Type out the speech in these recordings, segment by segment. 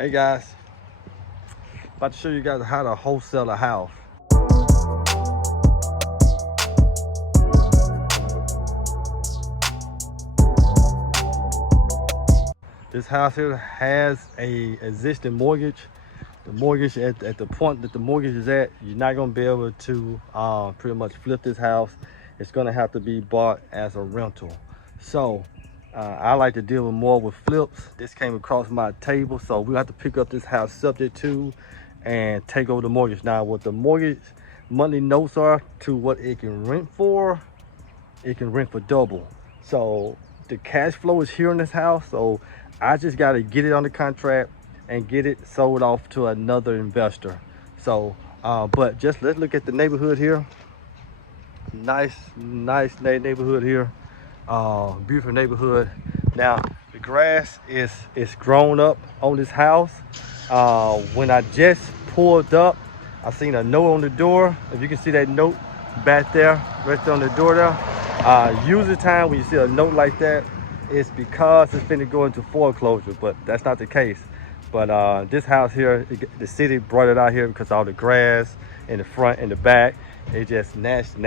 Hey guys, about to show you guys how to wholesale a house. This house here has a existing mortgage. The mortgage at the point that the mortgage is at, you're not gonna be able to pretty much flip this house. It's gonna have to be bought as a rental. So I like to deal more with flips. This came across my table, so we have to pick up this house subject to and take over the mortgage. Now, what the mortgage monthly notes are to what it can rent for, it can rent for double. So the cash flow is here in this house, so I just got to get it on the contract and get it sold off to another investor. So but just let's look at the neighborhood here. Nice neighborhood here. Beautiful neighborhood. Now the grass is grown up on this house. When I just pulled up, I seen a note on the door. If you can see that note back there, right there on the door there. Usually time when you see a note like that, it's because it's finna go into foreclosure, but that's not the case. But this house here, the city brought it out here because all the grass in the front and the back, it just nasty.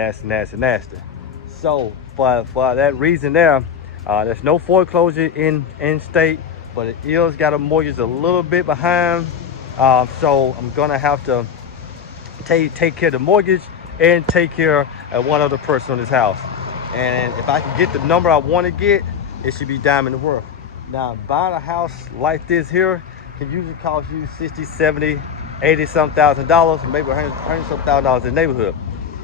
So for that reason there, there's no foreclosure in state, but it is got a mortgage a little bit behind. So I'm gonna have to take care of the mortgage and take care of one other person on this house. And if I can get the number I want to get, it should be diamond in the world. Now, buying a house like this here can usually cost you 60, 70, 80 some thousand dollars, maybe 100 some thousand dollars in the neighborhood.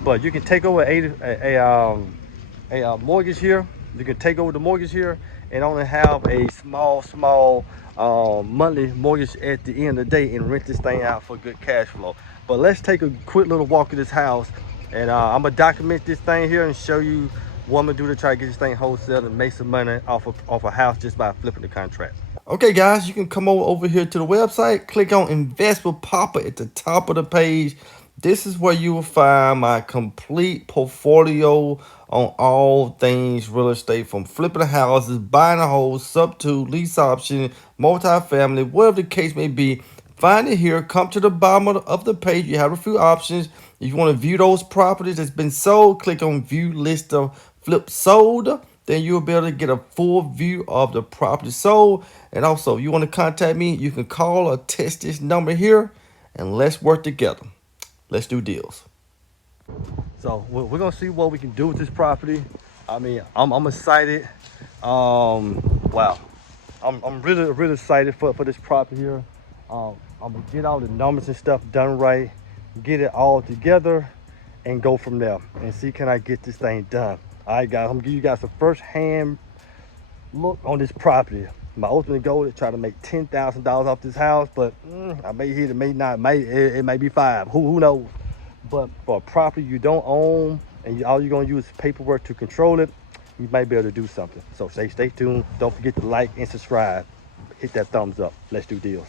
But you can take over a mortgage here. You can take over the mortgage here and only have a small monthly mortgage at the end of the day and rent this thing out for good cash flow. But let's take a quick little walk of this house, and I'm gonna document this thing here and show you what I'm gonna do to try to get this thing wholesale and make some money off a house just by flipping the contract. Okay guys, you can come over here to the website, click on Invest with Papa at the top of the page. This is where you will find my complete portfolio on all things real estate, from flipping houses, buying a home, sub to lease option, multifamily, whatever the case may be. Find it here. Come to the bottom of the page. You have a few options. If you want to view those properties that's been sold, click on View List of Flip Sold. Then you'll be able to get a full view of the property sold. And also, if you want to contact me, you can call or text this number here, and let's work together. Let's do deals. So we're gonna see what we can do with this property. I mean, I'm excited. Wow, I'm really excited for this property here. I'm gonna get all the numbers and stuff done right, get it all together, and go from there and see, can I get this thing done. All right guys, I'm gonna give you guys a first-hand look on this property. My ultimate goal is to try to make $10,000 off this house, but I may hit it, may not, it may be 5. Who knows? But for a property you don't own and all you're gonna use is paperwork to control it, you might be able to do something. So stay tuned. Don't forget to like and subscribe. Hit that thumbs up. Let's do deals.